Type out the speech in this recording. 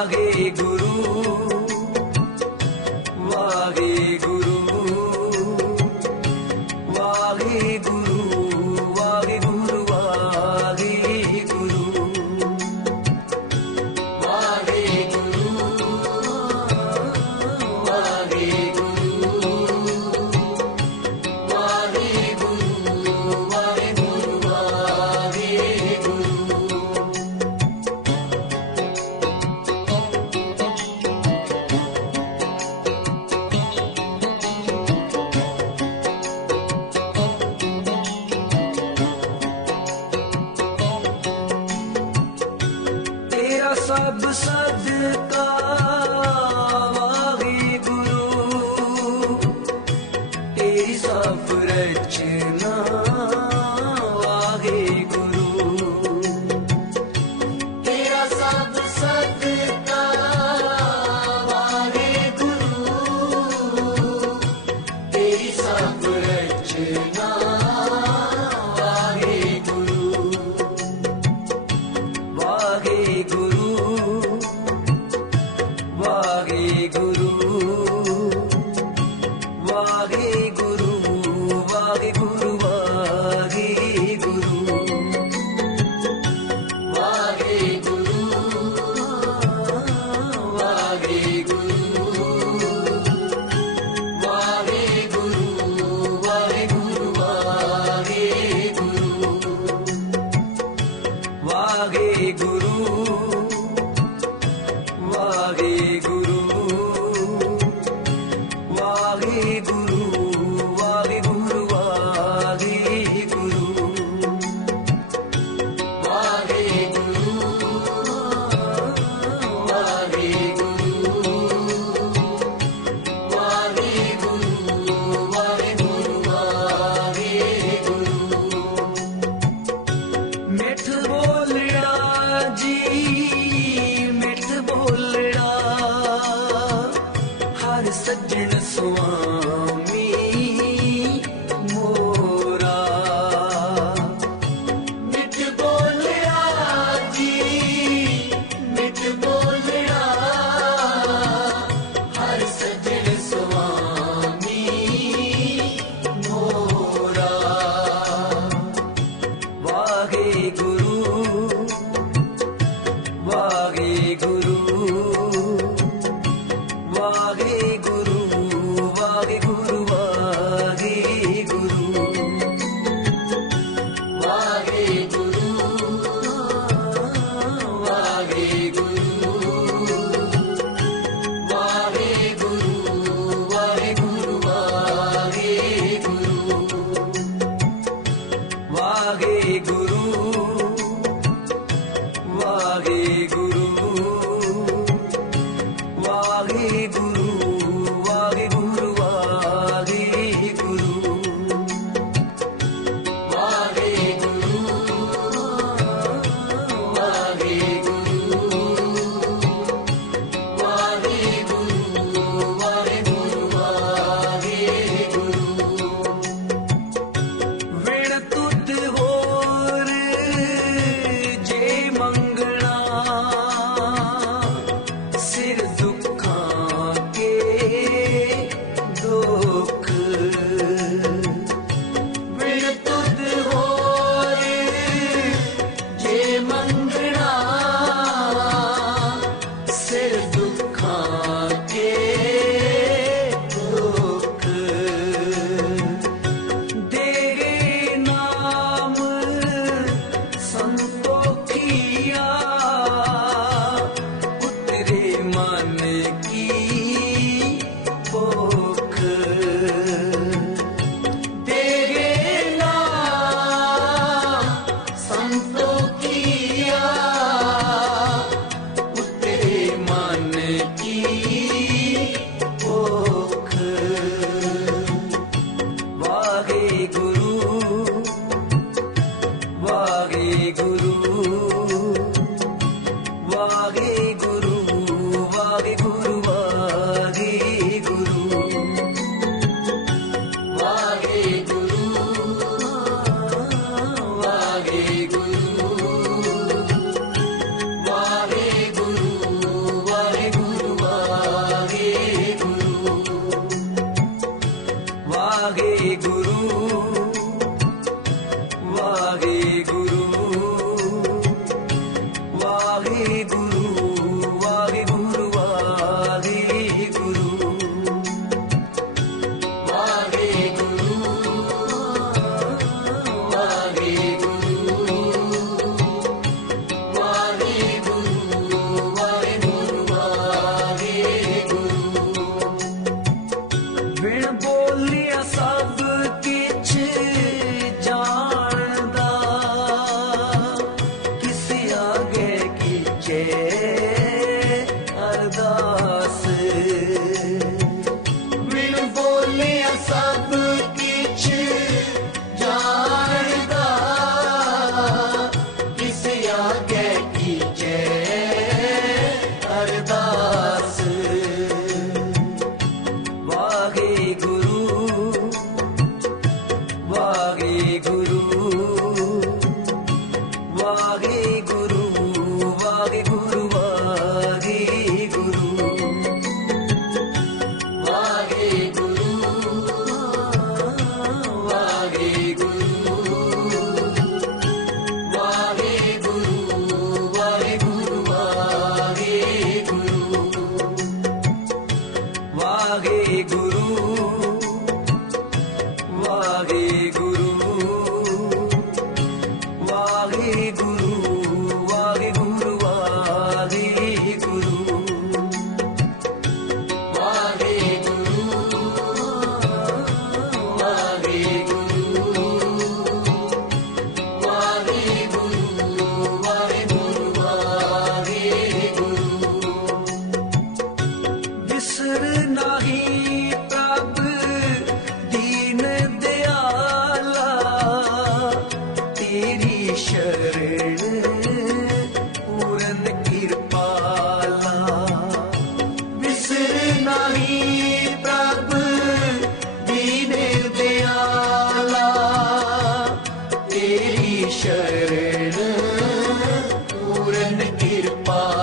लागे गुरु ी गुरु एचना सजन सोहा लागे गुरु खा guru Take நிகழ்ந்து இருப்பார்